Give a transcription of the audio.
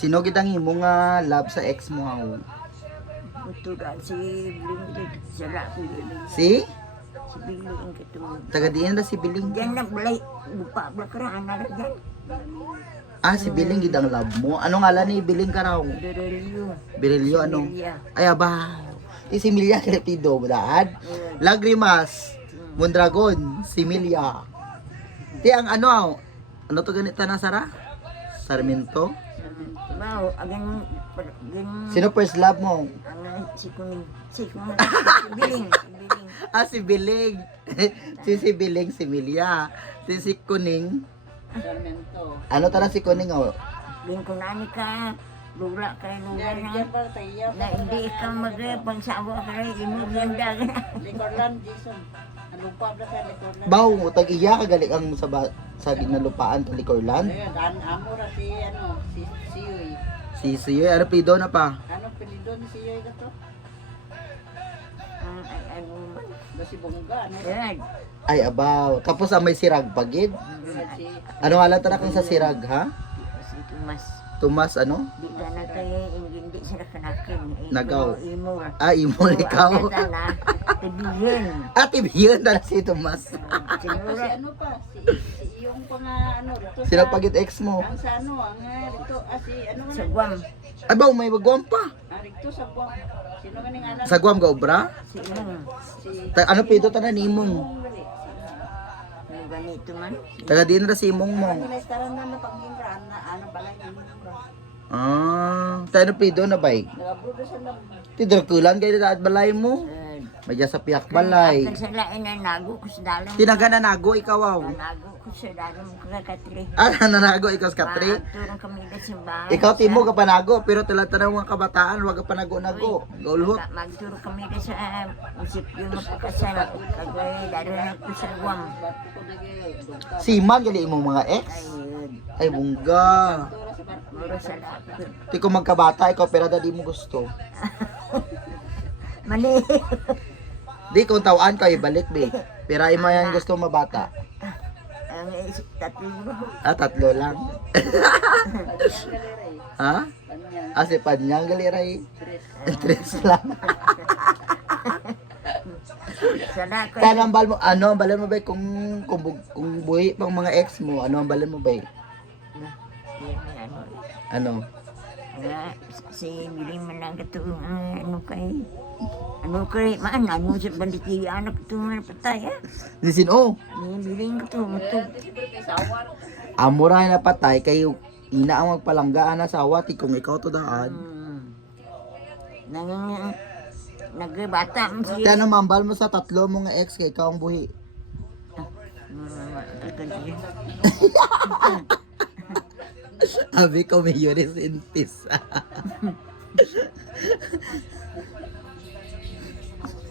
Sino kitang imo nga love sa ex mo ha? Ito na si Biling sa lapin. Si? Si Biling katulad. Taga diin na si Biling. Diyan na balay, lupa, bakaraan na rin dyan. Ah, si Biling gidang love mo. Ano ngalan ni Biling ka raw? Berelio. Birilyo ano? Emilia. Ay aba. Si Emilia Crepido, daan. Lagrimas. Mondragon, si Emilia. Ti ang ano to ganita na Sara? Sarmiento? Wow, agin, Sino first love mo? si Kuning, si Biling, Ah, si Biling. si Biling, si Emilia. Si Kuning. Ano tala si Kuning oh? Bin ko nani ka, lula ka, lula na hindi ka magpagsawa ka rin, imo ganda ka na. Likorlan, Jason. Lupa ba sa Likorlan? Baw, tag-iya ka galing ang sa ginalupaan sa Licorland. Ayun, amo ra si Siyoy. Si Siyoy, ano pido na pa? Ano pilido ni Siyoy ka to? Ano man, Ba si Bongga, ano? yan. Ay, abaw. Tapos may sirag pagid. Si Ano alam ta kung sa sirag, ha? Si Tomas, Tumas, ano? di ka na kayo, hindi sila kanakin. Nagaw. Imo. Ah, imo ikaw. na, tibihin. Ah, tibiyon na si Tumas. si Siguro, ano pa, si iyong pa nga ano rito Sino pagid ex mo? ang sa ano, ang rito, si ano sa man, Guam, Ay, baw, may wagwam pa. rito sa Guam. Sino ganing alam? Sa Guam ga obra? si Imong. Si Ano pido ta na nimong? Gali. Ano ganito man? Taga din na si imong mo. Ano na estaran na pag-imran na ano pala yung Ah, tayo pido na bay. nagabrudo sa lab. Tidrakulan kayo na at balay mo. Madya sa piyak balay. Ang salain na nago ko sa dalang. Tinaga na nago ikaw aw. Nago ko sa dalang kakatri. Ah, nanago ikaw sa katri. Turong kami na sa bahay. Ikaw timo ka panago pero talata mga kabataan wag ka panago-nago. Gaulhot. Magturo kami na sa munisipyo mapakasal. Kagay, daro na ko sa Guam. Siman gali imong mga ex. Ay bungga. Muro sa lapit. Ti ko magkabata ikaw pero dadi mo gusto. Mali. Di kung tawaan ka ibalik be. Pero imo yan gusto mabata. Ang isip tatlo. Ah, tatlo lang. Ha? Ah, si Panyang galiray. Tres lang. Sana ko. Kaya ang bal mo, ano ang balan mo ba kung buhi pang mga ex mo, ano ang balan mo ba? Ano? Nga, si Biling man lang ito, ano kay, maan, ano sa banditi, anak ito man patay, ha? Disin, oh, Ni Biling ito, matug. amura na patay, kayo ina ang magpalanggaan na sa awati kung ikaw to daan. Nagbata mo siya. Kaya ano mambal mo sa tatlo mong ex kay ikaw ang buhi. Abi ko may yuris in peace.